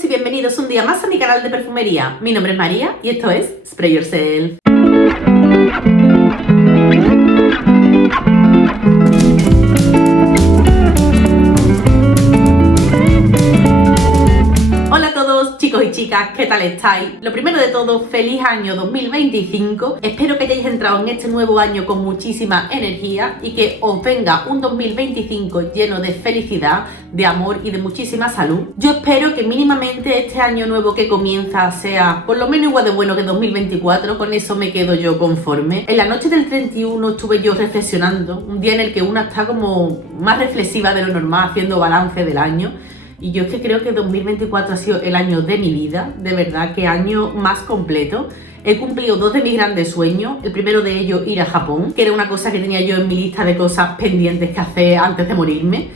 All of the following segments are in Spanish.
todos y bienvenidos un día más a mi canal de perfumería. Mi nombre es María y esto es Spray Yourself. Hola a todos chicos y chicas, ¿qué tal estáis? Lo primero de todo, feliz año 2025. Espero que hayáis entrado en este nuevo año con muchísima energía y que os venga un 2025 lleno de felicidad, de amor y de muchísima salud. Yo espero que mínimamente este año nuevo que comienza sea por lo menos igual de bueno que 2024, con eso me quedo yo conforme. En la noche del 31 estuve yo reflexionando, un día en el que una está como más reflexiva de lo normal, haciendo balance del año. Y yo es que creo que 2024 ha sido el año de mi vida, de verdad, que año más completo. He cumplido dos de mis grandes sueños, el primero de ellos ir a Japón, que era una cosa que tenía yo en mi lista de cosas pendientes que hacer antes de morirme.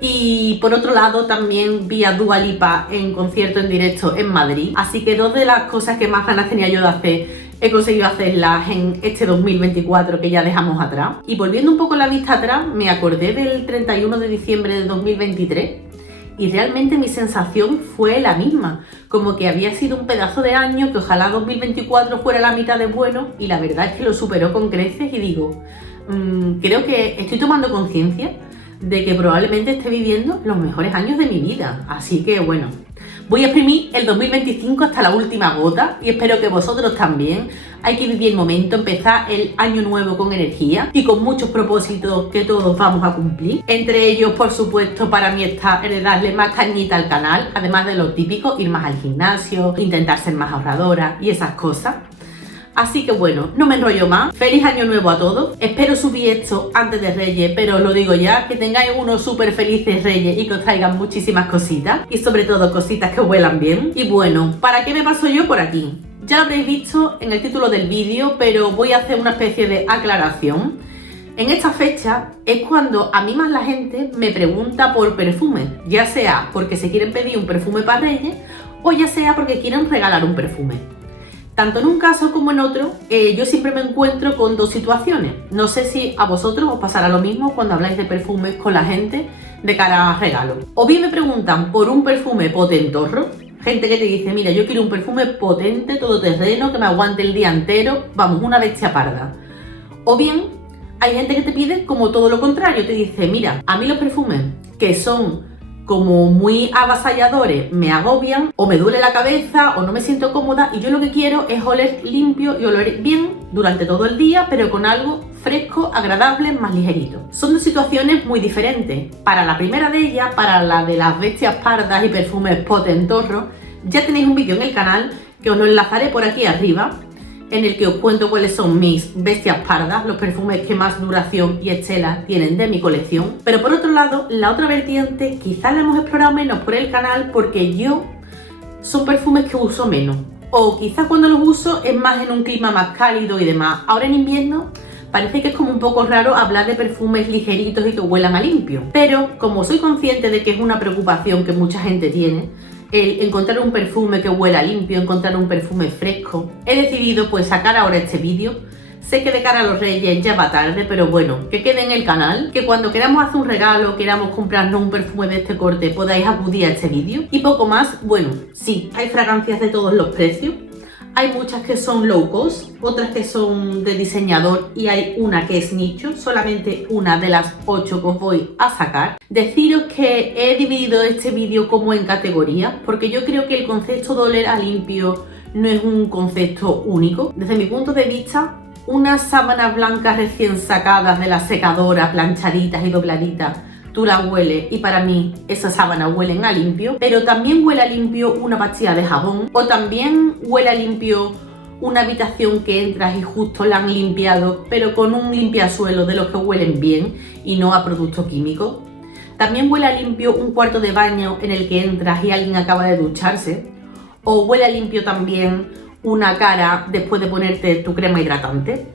Y por otro lado también vi a Dua Lipa en concierto en directo en Madrid, así que dos de las cosas que más ganas tenía yo de hacer he conseguido hacerlas en este 2024 que ya dejamos atrás. Y volviendo un poco la vista atrás, me acordé del 31 de diciembre de 2023 y realmente mi sensación fue la misma, como que había sido un pedazo de año, que ojalá 2024 fuera la mitad de bueno, y la verdad es que lo superó con creces y digo, creo que estoy tomando conciencia de que probablemente esté viviendo los mejores años de mi vida, así que bueno, voy a exprimir el 2025 hasta la última gota y espero que vosotros también. Hay que vivir el momento, empezar el año nuevo con energía y con muchos propósitos que todos vamos a cumplir. Entre ellos, por supuesto, para mí está el darle más cañita al canal, además de lo típico, ir más al gimnasio, intentar ser más ahorradora y esas cosas. Así que bueno, no me enrollo más. Feliz año nuevo a todos. Espero subir esto antes de Reyes, pero os lo digo ya, que tengáis unos súper felices Reyes y que os traigan muchísimas cositas. Y sobre todo cositas que huelan bien. Y bueno, ¿para qué me paso yo por aquí? Ya lo habréis visto en el título del vídeo, pero voy a hacer una especie de aclaración. En esta fecha es cuando a mí más la gente me pregunta por perfumes, ya sea porque se quieren pedir un perfume para Reyes o ya sea porque quieren regalar un perfume. Tanto en un caso como en otro, yo siempre me encuentro con dos situaciones. No sé si a vosotros os pasará lo mismo cuando habláis de perfumes con la gente de cara a regalo. O bien me preguntan por un perfume potentorro, gente que te dice, mira, yo quiero un perfume potente, todoterreno, que me aguante el día entero, vamos, una bestia parda. O bien hay gente que te pide como todo lo contrario, te dice, mira, a mí los perfumes que son como muy avasalladores me agobian, o me duele la cabeza, o no me siento cómoda, y yo lo que quiero es oler limpio y oler bien durante todo el día, pero con algo fresco, agradable, más ligerito. Son dos situaciones muy diferentes. Para la primera de ellas, para la de las bestias pardas y perfumes potentorros, ya tenéis un vídeo en el canal que os lo enlazaré por aquí arriba, en el que os cuento cuáles son mis bestias pardas, los perfumes que más duración y estela tienen de mi colección. Pero por otro lado, la otra vertiente quizás la hemos explorado menos por el canal porque yo son perfumes que uso menos. O quizás cuando los uso es más en un clima más cálido y demás. Ahora en invierno parece que es como un poco raro hablar de perfumes ligeritos y que huelan a limpio. Pero como soy consciente de que es una preocupación que mucha gente tiene, el encontrar un perfume que huela limpio, encontrar un perfume fresco, he decidido pues sacar ahora este vídeo. Sé que de cara a los Reyes ya va tarde, pero bueno, que quede en el canal, que cuando queramos hacer un regalo, queramos comprarnos un perfume de este corte, podáis acudir a este vídeo. Y poco más, bueno, sí, hay fragancias de todos los precios. Hay muchas que son low cost, otras que son de diseñador y hay una que es nicho, solamente una de las 8 que os voy a sacar. Deciros que he dividido este vídeo como en categorías, porque yo creo que el concepto de oler a limpio no es un concepto único. Desde mi punto de vista, unas sábanas blancas recién sacadas de la secadora, planchaditas y dobladitas, tú las hueles y para mí esas sábanas huelen a limpio, pero también huele a limpio una pastilla de jabón, o también huele a limpio una habitación que entras y justo la han limpiado, pero con un limpiasuelo de los que huelen bien y no a productos químicos. También huele a limpio un cuarto de baño en el que entras y alguien acaba de ducharse, o huele a limpio también una cara después de ponerte tu crema hidratante.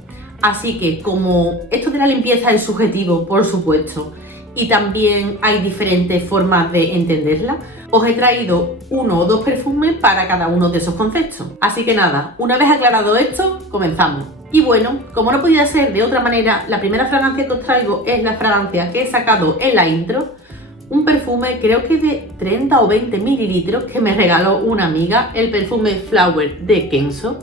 Así que como esto de la limpieza es subjetivo, por supuesto, y también hay diferentes formas de entenderla, os he traído uno o dos perfumes para cada uno de esos conceptos. Así que nada, una vez aclarado esto, comenzamos. Y bueno, como no podía ser de otra manera, la primera fragancia que os traigo es la fragancia que he sacado en la intro, un perfume creo que de 30 o 20 mililitros que me regaló una amiga, el perfume Flower de Kenzo.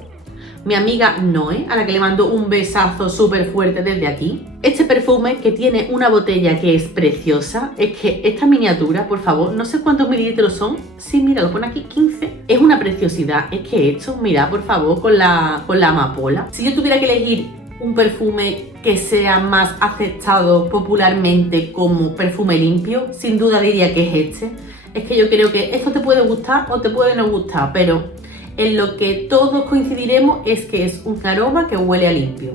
Mi amiga Noé, a la que le mando un besazo súper fuerte desde aquí. Este perfume, que tiene una botella que es preciosa, es que esta miniatura, por favor, no sé cuántos mililitros son. Sí, mira, lo pone aquí 15. Es una preciosidad. Es que esto, mira, por favor, con la amapola. Si yo tuviera que elegir un perfume que sea más aceptado popularmente como perfume limpio, sin duda diría que es este. Es que yo creo que esto te puede gustar o te puede no gustar, pero en lo que todos coincidiremos es que es un aroma que huele a limpio.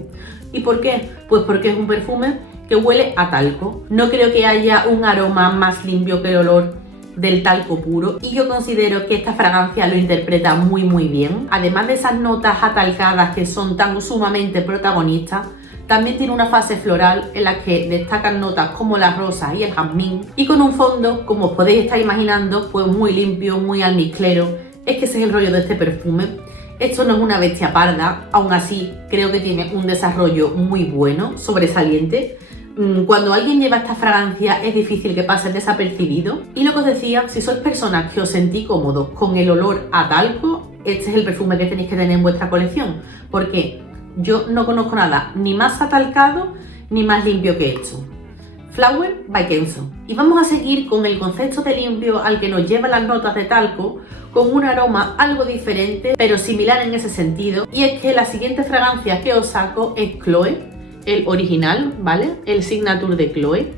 ¿Y por qué? Pues porque es un perfume que huele a talco. No creo que haya un aroma más limpio que el olor del talco puro, y yo considero que esta fragancia lo interpreta muy bien. Además de esas notas atalcadas que son tan sumamente protagonistas, también tiene una fase floral en la que destacan notas como la rosa y el jazmín, y con un fondo, como os podéis estar imaginando, pues muy limpio, muy almizclero. Es que ese es el rollo de este perfume. Esto no es una bestia parda, aún así creo que tiene un desarrollo muy bueno, sobresaliente. Cuando alguien lleva esta fragancia es difícil que pase desapercibido. Y lo que os decía, si sois personas que os sentís cómodos con el olor a talco, este es el perfume que tenéis que tener en vuestra colección, porque yo no conozco nada ni más atalcado ni más limpio que esto. Flower by Kenzo. Y vamos a seguir con el concepto de limpio al que nos llevan las notas de talco, con un aroma algo diferente pero similar en ese sentido, y es que la siguiente fragancia que os saco es Chloe, el original, ¿vale? El Signature de Chloe.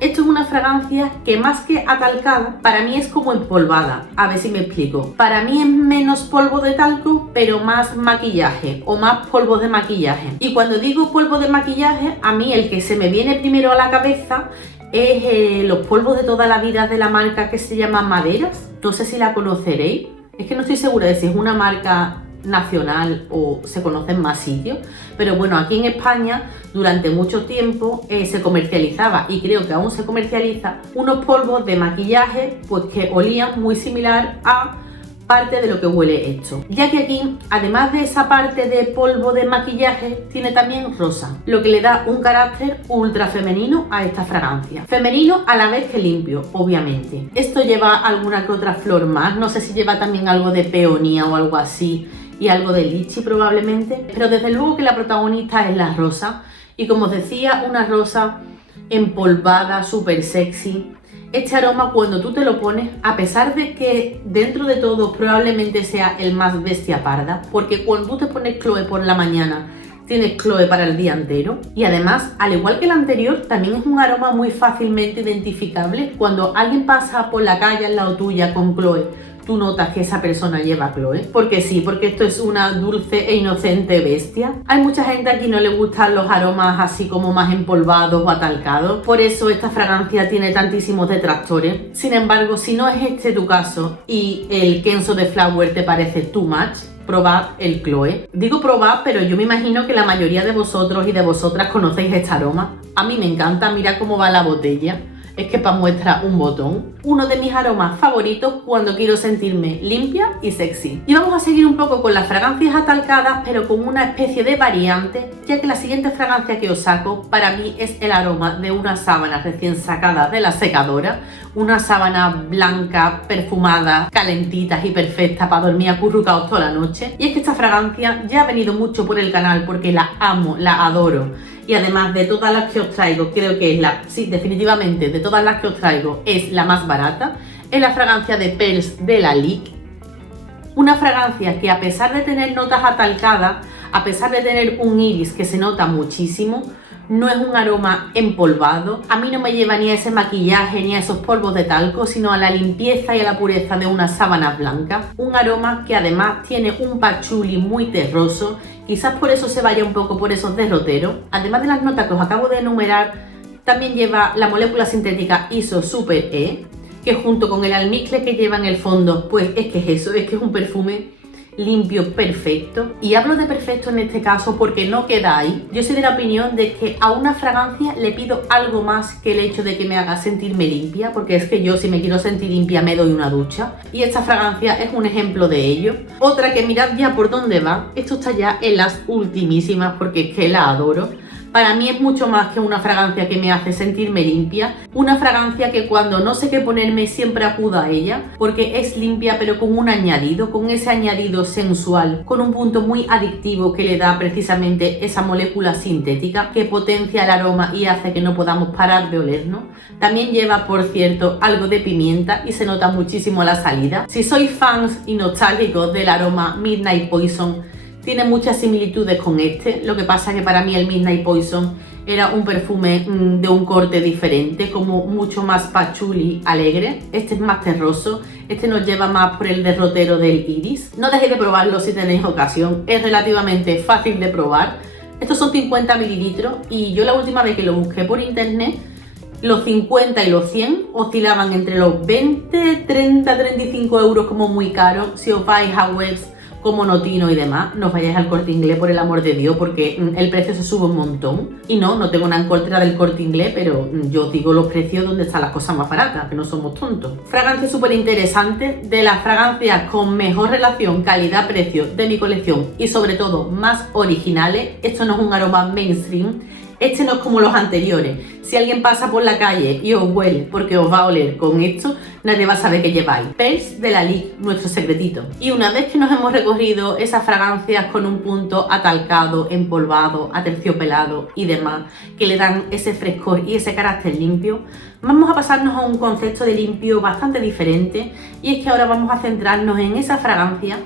Esto es una fragancia que más que atalcada, para mí es como empolvada. A ver si me explico. Para mí es menos polvo de talco, pero más maquillaje, o más polvo de maquillaje. Y cuando digo polvo de maquillaje, a mí el que se me viene primero a la cabeza es los polvos de toda la vida de la marca que se llama Maderas. No sé si la conoceréis. Es que no estoy segura de si es una marca nacional o se conoce en más sitios, pero bueno, aquí en España durante mucho tiempo se comercializaba, y creo que aún se comercializa, unos polvos de maquillaje pues que olían muy similar a parte de lo que huele esto, ya que aquí, además de esa parte de polvo de maquillaje, tiene también rosa, lo que le da un carácter ultra femenino a esta fragancia. Femenino a la vez que limpio, obviamente. Esto lleva alguna que otra flor más, no sé si lleva también algo de peonía o algo así, y algo de lichi probablemente, pero desde luego que la protagonista es la rosa, y como os decía, una rosa empolvada, súper sexy. Este aroma, cuando tú te lo pones, a pesar de que dentro de todo probablemente sea el más bestia parda, porque cuando tú te pones Chloe por la mañana, tienes Chloe para el día entero, y además, al igual que el anterior, también es un aroma muy fácilmente identificable. Cuando alguien pasa por la calle al lado tuya con Chloe, tú notas que esa persona lleva Chloe, porque sí, porque esto es una dulce e inocente bestia. Hay mucha gente a quien no le gustan los aromas así como más empolvados o atalcados, por eso esta fragancia tiene tantísimos detractores. Sin embargo, si no es este tu caso y el Kenzo de Flower te parece too much, probad el Chloe. Digo probad, pero yo me imagino que la mayoría de vosotros y de vosotras conocéis este aroma. A mí me encanta, mira cómo va la botella. Es que para muestra un botón. Uno de mis aromas favoritos cuando quiero sentirme limpia y sexy. Y vamos a seguir un poco con las fragancias atalcadas, pero con una especie de variante, ya que la siguiente fragancia que os saco para mí es el aroma de una sábana recién sacada de la secadora. Una sábana blanca, perfumada, calentita y perfecta para dormir acurrucados toda la noche. Y es que esta fragancia ya ha venido mucho por el canal porque la amo, la adoro. Y además de todas las que os traigo, creo que es sí, definitivamente, de todas las que os traigo, es la más barata. Es la fragancia de Pearls de Lalique. Una fragancia que, a pesar de tener notas atalcadas, a pesar de tener un iris que se nota muchísimo, no es un aroma empolvado. A mí no me lleva ni a ese maquillaje ni a esos polvos de talco, sino a la limpieza y a la pureza de una sábana blanca. Un aroma que además tiene un patchouli muy terroso, quizás por eso se vaya un poco por esos derroteros. Además de las notas que os acabo de enumerar, también lleva la molécula sintética Iso Super E, que junto con el almizcle que lleva en el fondo, pues es que es eso, es que es un perfume limpio, perfecto. Y hablo de perfecto en este caso porque no queda ahí. Yo soy de la opinión de que a una fragancia le pido algo más que el hecho de que me haga sentirme limpia, porque es que yo, si me quiero sentir limpia, me doy una ducha, y esta fragancia es un ejemplo de ello. Otra que mirad ya por dónde va, esto está ya en las ultimísimas porque es que la adoro, Para mí es mucho más que una fragancia que me hace sentirme limpia, una fragancia que cuando no sé qué ponerme siempre acudo a ella, porque es limpia pero con un añadido, con ese añadido sensual, con un punto muy adictivo que le da precisamente esa molécula sintética que potencia el aroma y hace que no podamos parar de olernos. También lleva, por cierto, algo de pimienta y se nota muchísimo a la salida. Si sois fans y nostálgicos del aroma Midnight Poison, tiene muchas similitudes con este, lo que pasa es que para mí el Midnight Poison era un perfume de un corte diferente, como mucho más patchouli alegre. Este es más terroso, este nos lleva más por el derrotero del iris. No dejéis de probarlo si tenéis ocasión, es relativamente fácil de probar. Estos son 50 mililitros y yo la última vez que lo busqué por internet, los 50 y los 100 oscilaban entre los 20, 30, 35 euros como muy caro. Si os vais a webs como Notino y demás, no os vayáis al Corte Inglés por el amor de Dios, porque el precio se sube un montón. Y no tengo nada en contra del Corte Inglés, pero yo os digo los precios donde están las cosas más baratas, que no somos tontos. Fragancia súper interesante, de las fragancias con mejor relación calidad-precio de mi colección y sobre todo más originales. Esto no es un aroma mainstream. Este no es como los anteriores. Si alguien pasa por la calle y os huele porque os va a oler con esto, nadie va a saber qué lleváis. Pearls de Lalique, nuestro secretito. Y una vez que nos hemos recorrido esas fragancias con un punto atalcado, empolvado, aterciopelado y demás, que le dan ese frescor y ese carácter limpio, vamos a pasarnos a un concepto de limpio bastante diferente, y es que ahora vamos a centrarnos en esa fragancia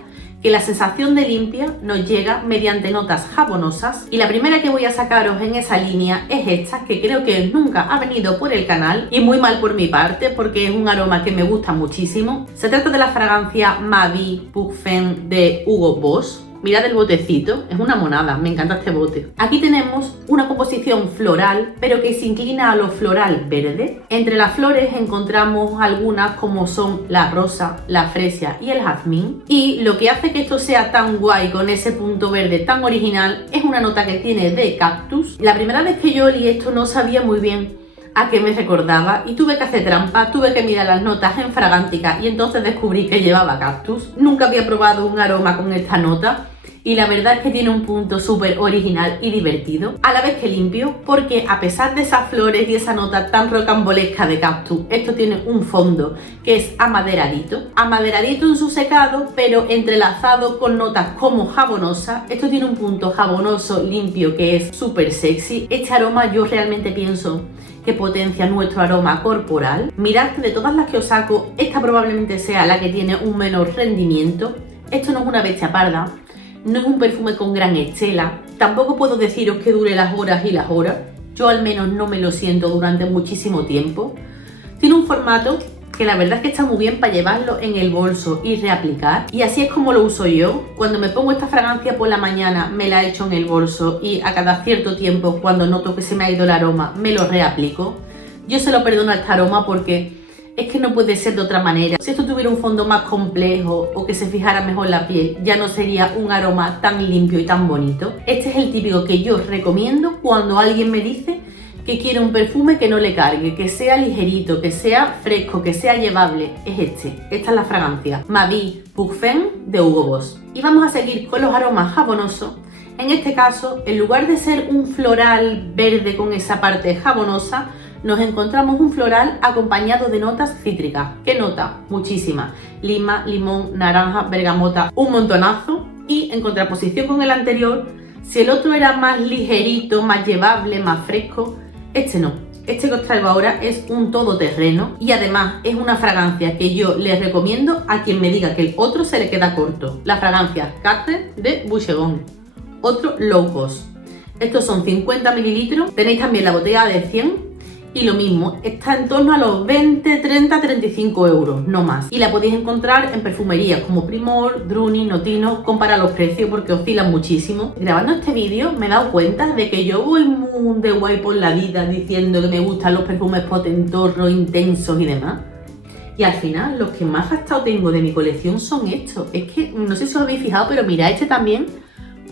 que la sensación de limpia nos llega mediante notas jabonosas, y la primera que voy a sacaros en esa línea es esta, que creo que nunca ha venido por el canal y muy mal por mi parte porque es un aroma que me gusta muchísimo. Se trata de la fragancia Ma Vie Pour Femme de Hugo Boss. Mirad el botecito, es una monada, me encanta este bote. Aquí tenemos una composición floral, pero que se inclina a lo floral verde. Entre las flores encontramos algunas como son la rosa, la fresia y el jazmín. Y lo que hace que esto sea tan guay con ese punto verde tan original es una nota que tiene de cactus. La primera vez que yo olí esto no sabía muy bien a qué me recordaba y tuve que hacer trampa, tuve que mirar las notas en Fragántica y entonces descubrí que llevaba cactus. Nunca había probado un aroma con esta nota y la verdad es que tiene un punto súper original y divertido, a la vez que limpio, porque a pesar de esas flores y esa nota tan rocambolesca de cactus, esto tiene un fondo que es amaderadito en su secado, pero entrelazado con notas como jabonosas. Esto tiene un punto jabonoso limpio que es súper sexy. Este aroma yo realmente pienso que potencia nuestro aroma corporal. Mirad que de todas las que os saco, esta probablemente sea la que tiene un menor rendimiento. Esto no es una bestia parda, no es un perfume con gran estela, tampoco puedo deciros que dure las horas y las horas, yo al menos no me lo siento durante muchísimo tiempo. Tiene un formato que la verdad es que está muy bien para llevarlo en el bolso y reaplicar, y así es como lo uso yo. Cuando me pongo esta fragancia por la mañana me la echo en el bolso y a cada cierto tiempo, cuando noto que se me ha ido el aroma, me lo reaplico. Yo se lo perdono a este aroma porque es que no puede ser de otra manera. Si esto tuviera un fondo más complejo o que se fijara mejor la piel, ya no sería un aroma tan limpio y tan bonito. Este es el típico que yo recomiendo cuando alguien me dice que quiere un perfume que no le cargue, que sea ligerito, que sea fresco, que sea llevable. Es este. Esta es la fragancia Ma Vie Pour Femme de Hugo Boss. Y vamos a seguir con los aromas jabonosos. En este caso, en lugar de ser un floral verde con esa parte jabonosa, nos encontramos un floral acompañado de notas cítricas. ¿Qué nota? Muchísimas. Lima, limón, naranja, bergamota, un montonazo. Y en contraposición con el anterior, si el otro era más ligerito, más llevable, más fresco, este no. Este que os traigo ahora es un todoterreno y además es una fragancia que yo les recomiendo a quien me diga que el otro se le queda corto. La fragancia Catre de Boucheron. Otro low cost. Estos son 50 mililitros. Tenéis también la botella de 100. Y lo mismo, está en torno a los 20, 30, 35 euros, no más. Y la podéis encontrar en perfumerías como Primor, Druni, Notino. Compara los precios porque oscilan muchísimo. Grabando este vídeo me he dado cuenta de que yo voy muy de guay por la vida diciendo que me gustan los perfumes potentorros, intensos y demás. Y al final los que más gastado tengo de mi colección son estos. Es que no sé si os habéis fijado, pero mirad este también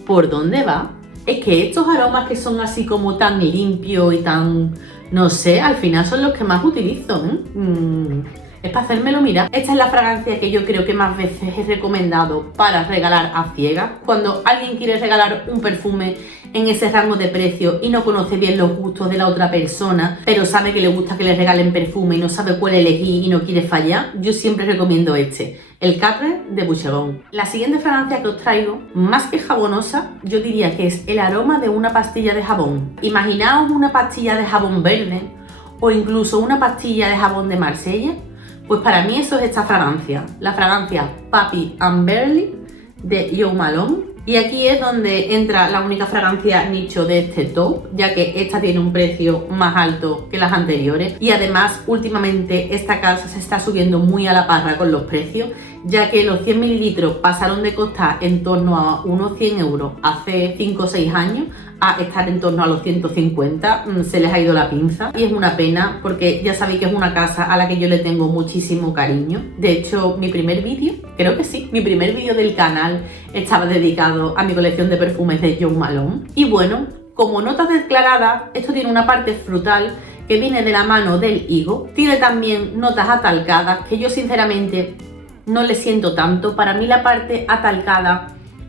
por dónde va. Es que estos aromas que son así como tan limpios y tan, no sé, al final son los que más utilizo, ¿eh? Es para hacérmelo mirar. Esta es la fragancia que yo creo que más veces he recomendado para regalar a ciegas. Cuando alguien quiere regalar un perfume en ese rango de precio y no conoce bien los gustos de la otra persona, pero sabe que le gusta que le regalen perfume y no sabe cuál elegir y no quiere fallar, yo siempre recomiendo este, el Quatre de Boucheron. La siguiente fragancia que os traigo, más que jabonosa, yo diría que es el aroma de una pastilla de jabón. Imaginaos una pastilla de jabón verde o incluso una pastilla de jabón de Marsella. Pues para mí eso es esta fragancia, la fragancia Papi and Burley de Jo Malone. Y aquí es donde entra la única fragancia nicho de este top, ya que esta tiene un precio más alto que las anteriores. Y además, últimamente esta casa se está subiendo muy a la parra con los precios, ya que los 100 mililitros pasaron de costar en torno a unos 100 euros hace 5 o 6 años a estar en torno a los 150, se les ha ido la pinza y es una pena porque ya sabéis que es una casa a la que yo le tengo muchísimo cariño. De hecho, mi primer vídeo, creo que sí, mi primer vídeo del canal estaba dedicado a mi colección de perfumes de Jo Malone. Y bueno, como notas declaradas, esto tiene una parte frutal que viene de la mano del higo, tiene también notas atalcadas que yo sinceramente no le siento tanto. Para mí la parte atalcada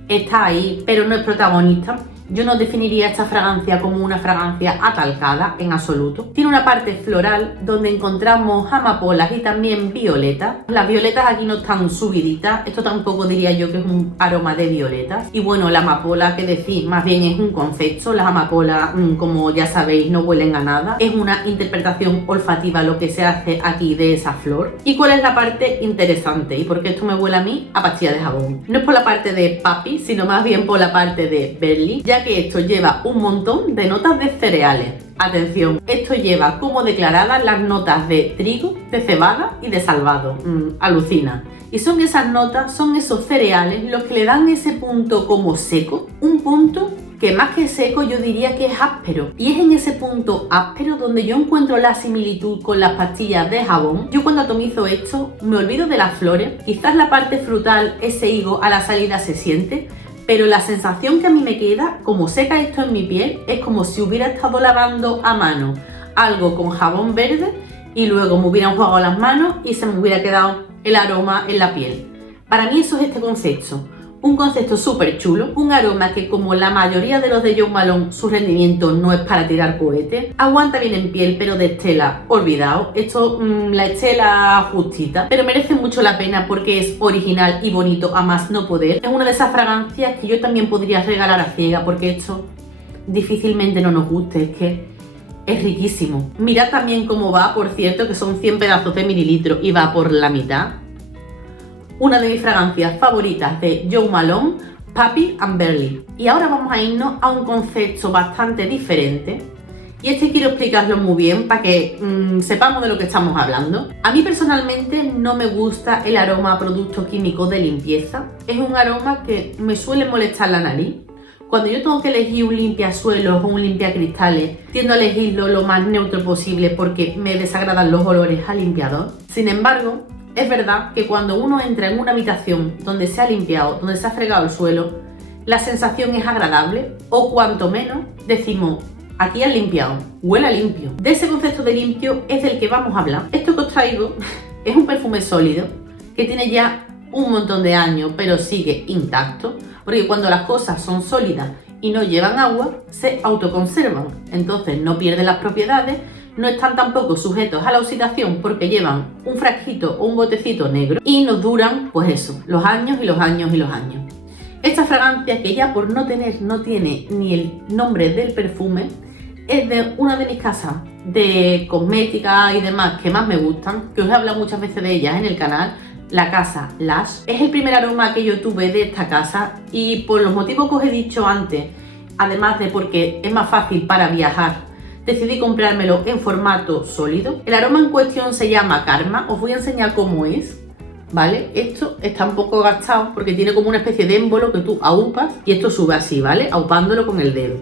está ahí, pero no es protagonista. Yo no definiría esta fragancia como una fragancia atalcada en absoluto. Tiene una parte floral donde encontramos amapolas y también violetas. Las violetas aquí no están subiditas, esto tampoco diría yo que es un aroma de violetas. Y bueno, la amapola, que decir, más bien es un concepto. Las amapolas, como ya sabéis, no huelen a nada. Es una interpretación olfativa lo que se hace aquí de esa flor. ¿Y cuál es la parte interesante? ¿Y por qué esto me huele a mí? A pastilla de jabón. No es por la parte de Papi, sino más bien por la parte de Burley, ya que esto lleva un montón de notas de cereales. Atención, esto lleva como declaradas las notas de trigo, de cebada y de salvado. Alucina. Y son esas notas, son esos cereales los que le dan ese punto como seco, un punto que más que seco yo diría que es áspero. Y es en ese punto áspero donde yo encuentro la similitud con las pastillas de jabón. Yo cuando atomizo esto me olvido de las flores, quizás la parte frutal, ese higo a la salida se siente, pero la sensación que a mí me queda, como seca esto en mi piel, es como si hubiera estado lavando a mano algo con jabón verde y luego me hubiera enjuagado las manos y se me hubiera quedado el aroma en la piel. Para mí eso es este concepto. Un concepto súper chulo, un aroma que como la mayoría de los de Jo Malone, su rendimiento no es para tirar cohetes. Aguanta bien en piel, pero de estela, olvidado. Esto, la estela justita, pero merece mucho la pena porque es original y bonito a más no poder. Es una de esas fragancias que yo también podría regalar a ciega porque esto difícilmente no nos guste, es que es riquísimo. Mirad también cómo va, por cierto, que son 100 pedazos de mililitros y va por la mitad. Una de mis fragancias favoritas de Jo Malone, Papi and Burley. Y ahora vamos a irnos a un concepto bastante diferente. Y este quiero explicarlo muy bien para que sepamos de lo que estamos hablando. A mí personalmente no me gusta el aroma a producto químico de limpieza. Es un aroma que me suele molestar la nariz. Cuando yo tengo que elegir un limpiasuelos o un limpiacristales, tiendo a elegirlo lo más neutro posible porque me desagradan los olores a limpiador. Sin embargo, es verdad que cuando uno entra en una habitación donde se ha limpiado, donde se ha fregado el suelo, la sensación es agradable o cuanto menos decimos, aquí han limpiado, huele a limpio. De ese concepto de limpio es del que vamos a hablar. Esto que os traigo es un perfume sólido que tiene ya un montón de años pero sigue intacto, porque cuando las cosas son sólidas y no llevan agua, se autoconservan, entonces no pierden las propiedades. No están tampoco sujetos a la oxidación porque llevan un frasquito o un botecito negro y nos duran, pues eso, los años y los años y los años. Esta fragancia, que ya por no tiene ni el nombre del perfume, es de una de mis casas de cosmética y demás que más me gustan, que os he hablado muchas veces de ellas en el canal, la casa Lush. Es el primer aroma que yo tuve de esta casa y por los motivos que os he dicho antes, además de porque es más fácil para viajar, decidí comprármelo en formato sólido. El aroma en cuestión se llama Karma, os voy a enseñar cómo es, ¿vale? Esto está un poco gastado porque tiene como una especie de émbolo que tú aupas y esto sube así, ¿vale? Aupándolo con el dedo.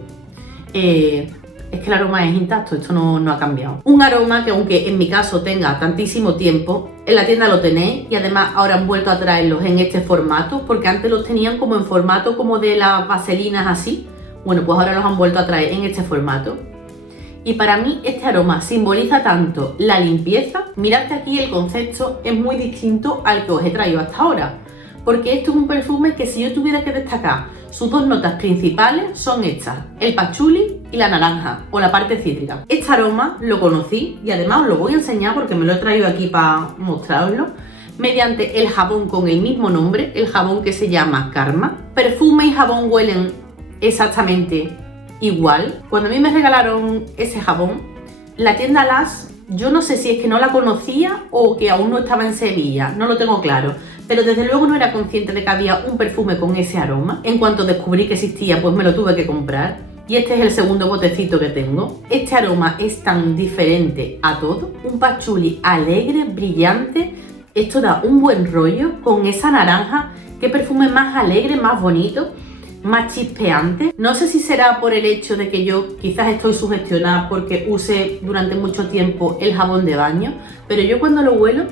Es que el aroma es intacto, esto no ha cambiado. Un aroma que aunque en mi caso tenga tantísimo tiempo, en la tienda lo tenéis y además ahora han vuelto a traerlos en este formato porque antes los tenían como en formato como de las vaselinas así. Bueno, pues ahora los han vuelto a traer en este formato. Y para mí este aroma simboliza tanto la limpieza. Mirad que aquí el concepto es muy distinto al que os he traído hasta ahora, porque esto es un perfume que si yo tuviera que destacar, sus dos notas principales son estas, el patchouli y la naranja, o la parte cítrica. Este aroma lo conocí y además os lo voy a enseñar porque me lo he traído aquí para mostraroslo, mediante el jabón con el mismo nombre, el jabón que se llama Karma. Perfume y jabón huelen exactamente igual. Cuando a mí me regalaron ese jabón, la tienda Las, yo no sé si es que no la conocía o que aún no estaba en Sevilla, no lo tengo claro, pero desde luego no era consciente de que había un perfume con ese aroma. En cuanto descubrí que existía, pues me lo tuve que comprar y este es el segundo botecito que tengo. Este aroma es tan diferente a todo, un patchouli alegre, brillante, esto da un buen rollo con esa naranja. Qué perfume más alegre, más bonito, más chispeante. No sé si será por el hecho de que yo quizás estoy sugestionada porque usé durante mucho tiempo el jabón de baño, pero yo cuando lo huelo,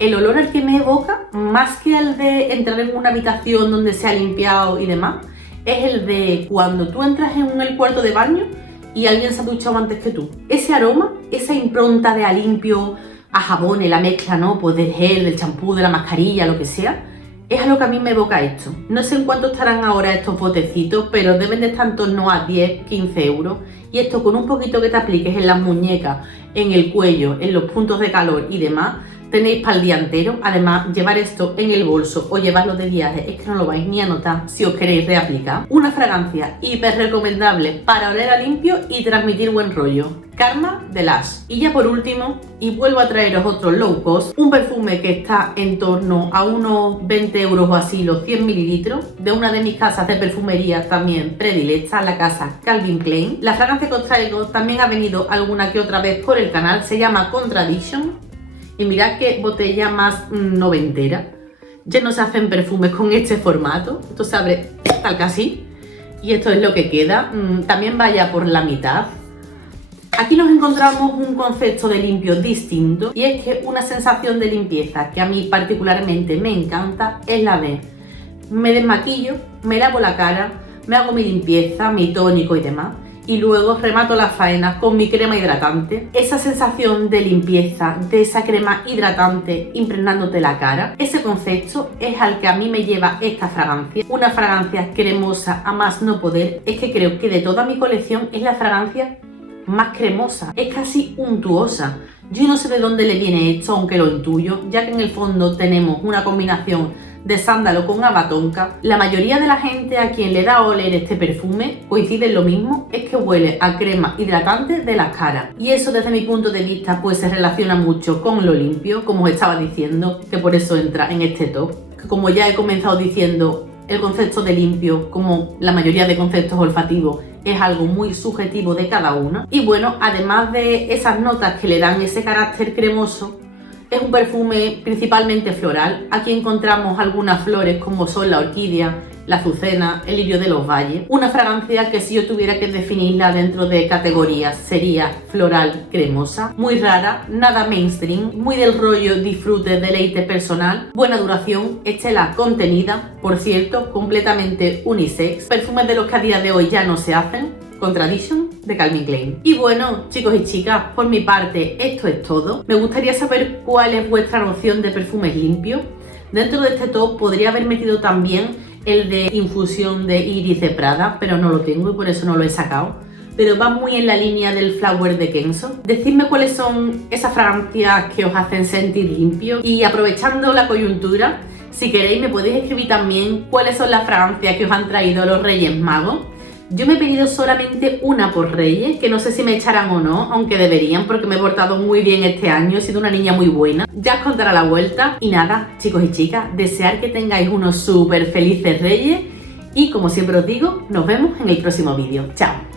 el olor al que me evoca, más que el de entrar en una habitación donde se ha limpiado y demás, es el de cuando tú entras en el cuarto de baño y alguien se ha duchado antes que tú. Ese aroma, esa impronta de a limpio, a jabón, la mezcla, ¿no? Pues del gel, del champú, de la mascarilla, lo que sea, es a lo que a mí me evoca esto. No sé en cuánto estarán ahora estos botecitos, pero deben de estar en torno a 10, 15 euros. Y esto con un poquito que te apliques en las muñecas, en el cuello, en los puntos de calor y demás, tenéis para el día entero. Además, llevar esto en el bolso o llevarlo de viaje es que no lo vais ni a notar si os queréis reaplicar. Una fragancia hiper recomendable para oler a limpio y transmitir buen rollo. Karma de Lush. Y ya por último, y vuelvo a traeros otro low cost, un perfume que está en torno a unos 20 euros o así, los 100 mililitros, de una de mis casas de perfumería también predilecta, la casa Calvin Klein. La fragancia que os traigo también ha venido alguna que otra vez por el canal, se llama Contradiction. Y mirad qué botella más noventera. Ya no se hacen perfumes con este formato. Esto se abre tal que así. Y esto es lo que queda. También vaya por la mitad. Aquí nos encontramos un concepto de limpio distinto. Y es que una sensación de limpieza que a mí particularmente me encanta es la de me desmaquillo, me lavo la cara, me hago mi limpieza, mi tónico y demás. Y luego remato las faenas con mi crema hidratante. Esa sensación de limpieza, de esa crema hidratante impregnándote la cara, ese concepto es al que a mí me lleva esta fragancia. Una fragancia cremosa a más no poder. Es que creo que de toda mi colección es la fragancia más cremosa, es casi untuosa. Yo no sé de dónde le viene esto, aunque lo intuyo, ya que en el fondo tenemos una combinación de sándalo con haba tonka. La mayoría de la gente a quien le da a oler este perfume coincide en lo mismo, es que huele a crema hidratante de las caras. Y eso desde mi punto de vista pues se relaciona mucho con lo limpio, como os estaba diciendo, que por eso entra en este top. Que como ya he comenzado diciendo, el concepto de limpio, como la mayoría de conceptos olfativos, es algo muy subjetivo de cada uno. Y bueno, además de esas notas que le dan ese carácter cremoso, es un perfume principalmente floral. Aquí encontramos algunas flores como son la orquídea, la azucena, el lirio de los valles. Una fragancia que si yo tuviera que definirla dentro de categorías sería floral cremosa. Muy rara, nada mainstream, muy del rollo disfrute, deleite personal. Buena duración, estela contenida, por cierto, completamente unisex. Perfumes de los que a día de hoy ya no se hacen. Contradiction de Calvin Klein. Y bueno, chicos y chicas, por mi parte esto es todo. Me gustaría saber cuál es vuestra noción de perfumes limpios. Dentro de este top podría haber metido también el de infusión de Iris de Prada, pero no lo tengo y por eso no lo he sacado. Pero va muy en la línea del Flower de Kenzo. Decidme cuáles son esas fragancias que os hacen sentir limpios. Y aprovechando la coyuntura, si queréis me podéis escribir también cuáles son las fragancias que os han traído los Reyes Magos. Yo me he pedido solamente una por Reyes, que no sé si me echarán o no, aunque deberían porque me he portado muy bien este año, he sido una niña muy buena. Ya os contaré la vuelta. Y nada, chicos y chicas, desear que tengáis unos súper felices Reyes y como siempre os digo, nos vemos en el próximo vídeo. ¡Chao!